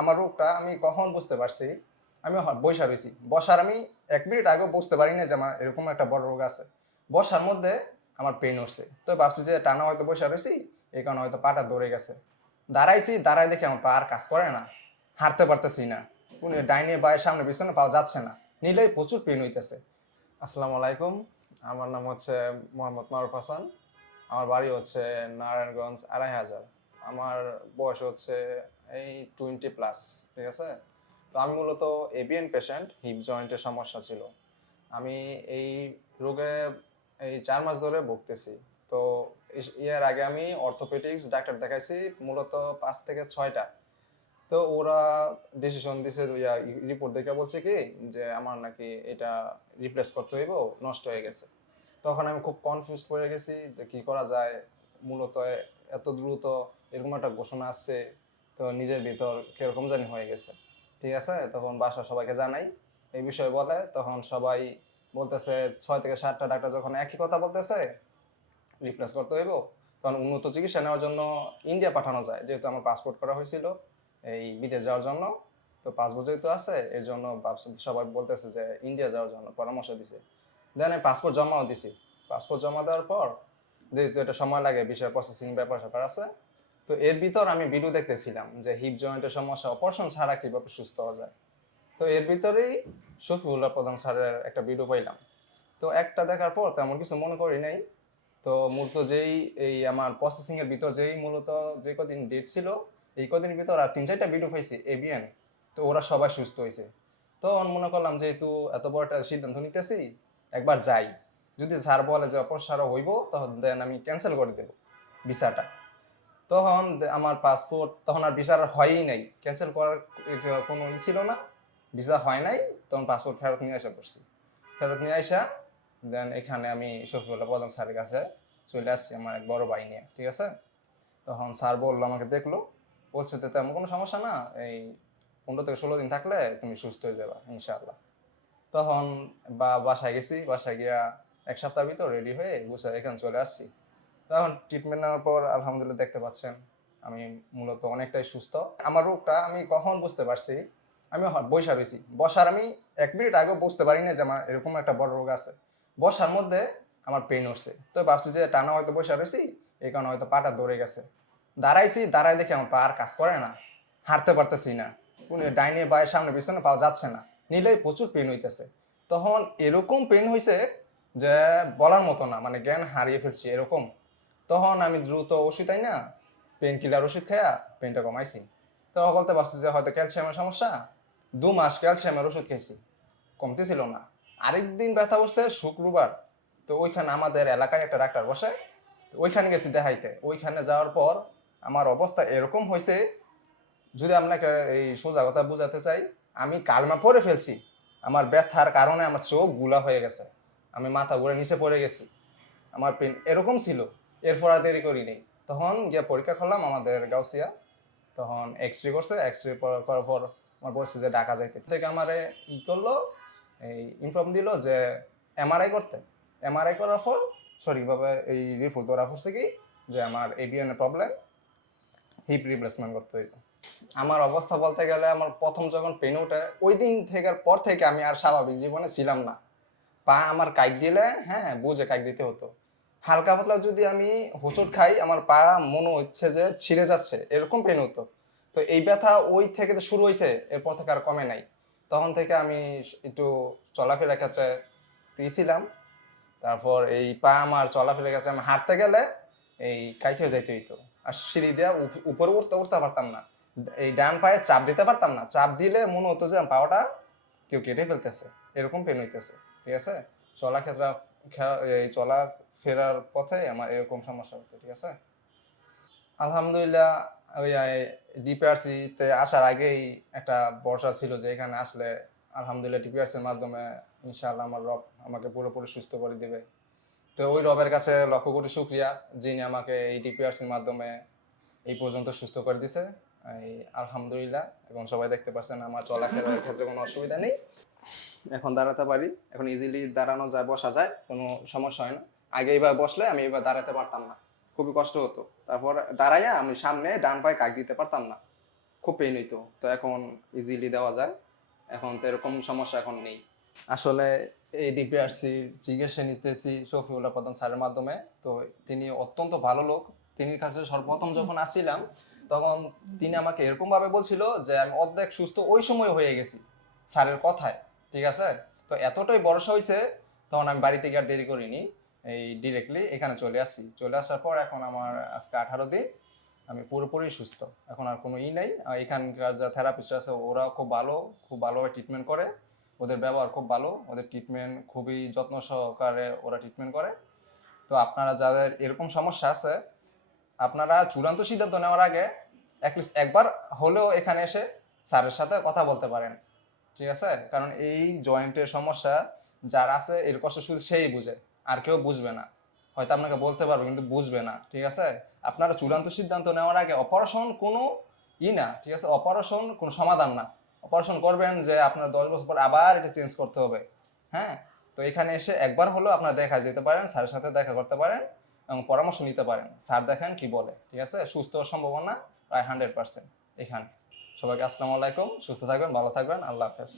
আমার রোগটা আমি কখন বুঝতে পারছি? আমি বইসা রয়েছি। বসার আমি এক মিনিট আগেও বুঝতে পারি না যে আমার এরকম একটা বড় রোগ আছে। বসার মধ্যে আমার পেন উঠছে তো ভাবছি যে টানা হয়তো বসে রয়েছি, এই কারণে হয়তো পাটা দৌড়ে গেছে। দাঁড়াইছি দাঁড়াই দেখে আমার পা আর কাজ করে না। হাঁটতে পারতেছি না। কোন ডাইনে বায়ের সামনে পিছনে পাওয়া যাচ্ছে না। নিলেই প্রচুর পেন হইতেছে। আসসালামু আলাইকুম। আমার নাম হচ্ছে মোহাম্মদ মারুফ হাসান। আমার বাড়ি হচ্ছে নারায়ণগঞ্জ আড়াই হাজার। আমার বয়স হচ্ছে এই টোয়েন্টি প্লাস ঠিক আছে? তো আমি মূলত এবিএন পেশেন্ট হিপ জয়েন্টের সমস্যা ছিল। আমি এই রোগে এই চার মাস ধরে ভুগতেছি। তো এর আগে আমি অর্থোপেডিক্স ডাক্তার দেখাইছি মূলত পাঁচ থেকে ছয়টা। তো ওরা ডিসিশন দিছে রিপোর্ট দেখে বলছে কি যে আমার নাকি এটা রিপ্লেস করতে হইব, নষ্ট হয়ে গেছে। তখন আমি খুব কনফিউজ করে গেছি যে কি করা যায়? মূলত এত দ্রুত এরকম একটা ঘোষণা আসছে। তো নিজের ভিতর কীরকম জানি হয়ে গেছে। ঠিক আছে? তখন বাসা সবাইকে জানাই, এই বিষয়ে বলে, তখন সবাই বলতেছে, ছয় থেকে সাতটা ডাক্তার যখন একই কথা বলতেছে রিপ্লেস করতে হইব। তখন উন্নত চিকিৎসা নেওয়ার জন্য ইন্ডিয়া পাঠানো যায়, যেহেতু আমার পাসপোর্ট করা হয়েছিল এই বিদেশ যাওয়ার জন্য। তো পাসপোর্ট যেহেতু আছে, এর জন্য সবাই বলতেছে যে ইন্ডিয়া যাওয়ার জন্য পরামর্শ দিছে। দেন আমি পাসপোর্ট জমাও দিছি। পাসপোর্ট জমা দেওয়ার পর, যেহেতু এটা সময় লাগে, বিষয় প্রসেসিং ব্যাপার স্যাপার আছে তো এর ভিতর আমি ভিডিও দেখতেছিলাম যে হিপ জয়েন্টের সমস্যা অপারেশন ছাড়া কীভাবে সুস্থ হওয়া যায়। তো এর ভিতরেই শফিউল্লাহ প্রধান স্যারের একটা ভিডিও পাইলাম। তো একটা দেখার পর তেমন কিছু মনে করি নাই। তো মূলত যেই, এই আমার প্রসেসিং এর ভিতর যেই মূলত যে কদিন ডেট ছিল, এই কদিনের ভিতর আর তিন চারটা ভিডিও পাইছি এবিএন তো ওরা সবাই সুস্থ হয়েছে তো মনে করলাম যেহেতু এত বড় একটা সিদ্ধান্ত নিতেছি, একবার যাই। যদি স্যার বলে যে অপসারও হইব, তখন দেন আমি ক্যান্সেল করে দেব, ভিসাটা। তখন আমার পাসপোর্ট তখন আর ভিসা আর হয়ই নাই। ক্যান্সেল করার কোনো ই ছিল না। ভিসা হয় নাই, তখন পাসপোর্ট ফেরত নিয়ে আসা পড়ছি। ফেরত নিয়ে আসা দেন এখানে আমি শফিউল্লাহ প্রধান স্যারের কাছে চলে আসছি আমার এক বড় ভাই নিয়ে, ঠিক আছে? তখন স্যার বলল, আমাকে দেখল, বলছে, তো, তেমন কোনো সমস্যা না, এই পনেরো থেকে ষোলো দিন থাকলে তুমি সুস্থ হয়ে যাবে, ইনশাআল্লাহ। তখন বা, বাসায় গেছি, বাসায় গিয়া এক সপ্তাহের ভিতর রেডি হয়ে গুছিয়ে এখানে চলে আসছি। তখন ট্রিটমেন্ট নেওয়ার পর আলহামদুলিল্লাহ দেখতে পাচ্ছেন, আমি মূলত অনেকটাই সুস্থ। আমার রোগটা আমি কখন বুঝতে পারছি? আমি বইসা রয়েছি। বসার আমি এক মিনিট আগেও বুঝতে পারি না যে আমার এরকম একটা বড় রোগ আছে। বসার মধ্যে আমার পেন উঠছে। তো ভাবছি যে টানা হয়তো বসে রয়েছি, এই কারণে হয়তো পাটা দৌড়ে গেছে। দাঁড়াইছি দাঁড়াই দেখে আমার পা আর কাজ করে না। হাঁটতে পারতেছি না। কোন ডাইনে বায়ের সামনে পিছনে পাওয়া যাচ্ছে না। নিলেই প্রচুর পেন হইতেছে। তখন এরকম পেন হইছে যে বলার মতো না মানে জ্ঞান হারিয়ে ফেলছি এরকম। তখন আমি দ্রুত ওষুধ তাই না পেন কিলার ওষুধ খেয়া পেনটা কমাইছি। তো বলতে পারছি যে হয়তো ক্যালসিয়ামের সমস্যা, দু মাস ক্যালসিয়ামের ওষুধ খেয়েছি কমতেছিল না। আরেকদিন ব্যথা উঠছে শুক্রবার, তো ওইখানে আমাদের এলাকায় একটা ডাক্তার বসে ওইখানে গেছি দেখাইতে। ওইখানে যাওয়ার পর আমার অবস্থা এরকম হয়েছে, যদি আপনাকে এই সোজা কথা বুঝাতে চাই, আমি কালমা পরে ফেলছি। আমার ব্যথার কারণে আমার চোখগুলা হয়ে গেছে। আমি মাথা ঘুরে নিচে পড়ে গেছি। আমার পেন এরকম ছিল। এরপর আর দেরি করি নেই। তখন গিয়ে পরীক্ষা করলাম আমাদের গাউসিয়া। তখন এক্স রে করছে। এক্স রে করার পর আমার বলছে যে ডাকা যাইতে। থেকে আমারে ই করল? এই ইনফর্ম দিল যে এমআরআই করতে। এমআরআই করার পর সঠিকভাবে এই রিপোর্ট ধরা পড়ছে কি? যে আমার এবিএন প্রবলেম হিপ রিপ্লেসমেন্ট করতে হইব আমার অবস্থা বলতে গেলে আমার প্রথম যখন পেন ওঠে, ওই দিন থেকে, পর থেকে আমি আর স্বাভাবিক জীবনে ছিলাম না। পা আমার কাইক দিলে হ্যাঁ বুঝে কাইক দিতে হতো। হালকা পাতলা যদি আমি হোঁচট খাই, আমার পা মনে হচ্ছে যে ছিঁড়ে যাচ্ছে, এরকম পেন হতো। তো এই ব্যথা ওই থেকে তো শুরু হয়েছে, এরপর থেকে আর কমে নাই। তখন থেকে আমি একটু চলাফেরার ক্ষেত্রে পেয়েছিলাম তারপর এই পা আমার চলাফেরার ক্ষেত্রে আমি হাঁটতে গেলে এই কাইতে যাইতে হইতো। আর সিঁড়ি দেওয়া উপরে উঠতে উঠতে পারতাম না। এই ডান পায়ে চাপ দিতে পারতাম না। চাপ দিলে মনে হতো যে পাওয়াটা কেউ কেটে ফেলতেছে। এরকম পেন হইতেছে। ঠিক আছে? চলা ক্ষেত্রে এই চলা ফেরার পথে আমার এরকম সমস্যা হতো, ঠিক আছে? আলহামদুলিল্লাহ, ওই ডিপিআরসি তে আসার আগেই একটা বর্ষা ছিল যে এখানে আসলে আলহামদুলিল্লাহ ডিপিআরসির মাধ্যমে ইনশাআল্লাহ আমার রব আমাকে পুরোপুরি সুস্থ করে দিবে। তো ওই রবের কাছে লক্ষ কোটি শুক্রিয়া, যিনি আমাকে এই ডিপিআরসির মাধ্যমে এই পর্যন্ত সুস্থ করে দিছে। এই, আলহামদুলিল্লাহ এখন সবাই দেখতে পাচ্ছেন আমার চলাফেরার ক্ষেত্রে কোনো অসুবিধা নেই। এখন দাঁড়াতে পারি, এখন ইজিলি দাঁড়ানো যায়, বসা যায়, কোনো সমস্যা হয় না। আগে এইবার বসলে আমি এবার দাঁড়াতে পারতাম না। খুবই কষ্ট হতো। তারপর দাঁড়াইয়া আমি সামনে ডান পায়ে কাক দিতে পারতাম না। খুব পেইন হইতো। তো এখন ইজিলি দেওয়া যায়। এখন তো এরকম সমস্যা এখন নেই। আসলে এই ডিপিআরসি চিকিৎসা নিতেছি শফিউল্লাহ প্রধান স্যারের মাধ্যমে। তো তিনি অত্যন্ত ভালো লোক। তিনি কাছে সর্বপ্রথম যখন আসছিলাম, তখন তিনি আমাকে এরকম ভাবে বলছিল যে, আমি অর্ধেক সুস্থ ওই সময় হয়ে গেছি স্যারের কথায়। ঠিক আছে? তো এতটাই ভরসা হয়েছে তখন আমি বাড়ি থেকে আর দেরি করিনি। এই ডিরেক্টলি এখানে চলে আসি। চলে আসার পর এখন আমার আজকে আঠারো দিন, আমি পুরোপুরি সুস্থ। এখন আর কোনো ই নেই। এখানকার যা থেরাপিস্ট আছে, ওরা খুব ভালো, খুব ভালোভাবে ট্রিটমেন্ট করে। ওদের ব্যবহার খুব ভালো, ওদের ট্রিটমেন্ট খুবই যত্ন সহকারে ওরা ট্রিটমেন্ট করে। তো আপনারা যাদের এরকম সমস্যা আছে, আপনারা চূড়ান্ত সিদ্ধান্ত নেওয়ার আগে অ্যাটলিস্ট একবার হলেও এখানে এসে স্যারের সাথে কথা বলতে পারেন। ঠিক আছে? কারণ এই জয়েন্টের সমস্যা, যার আছে, এর কষ্ট শুধু সেই বুঝে। আর কেউ বুঝবে না। হয়তো আপনাকে বলতে পারবে, কিন্তু বুঝবে না, ঠিক আছে? আপনারা চূড়ান্ত সিদ্ধান্ত নেওয়ার আগে অপারেশন কোনো ই না, ঠিক আছে? অপারেশন কোনো সমাধান না। অপারেশন করবেন যে আপনার দশ বছর পর আবার এটা চেঞ্জ করতে হবে। হ্যাঁ? তো এখানে এসে একবার হলেও আপনারা দেখা যেতে পারেন, স্যারের সাথে দেখা করতে পারেন এবং পরামর্শ নিতে পারেন। স্যার দেখেন কি বলে, ঠিক আছে? সুস্থ সম্ভাবনা প্রায় হান্ড্রেড পার্সেন্ট এখানে। সবাইকে আসসালামু আলাইকুম, সুস্থ থাকবেন, ভালো থাকবেন, আল্লাহ হাফেজ।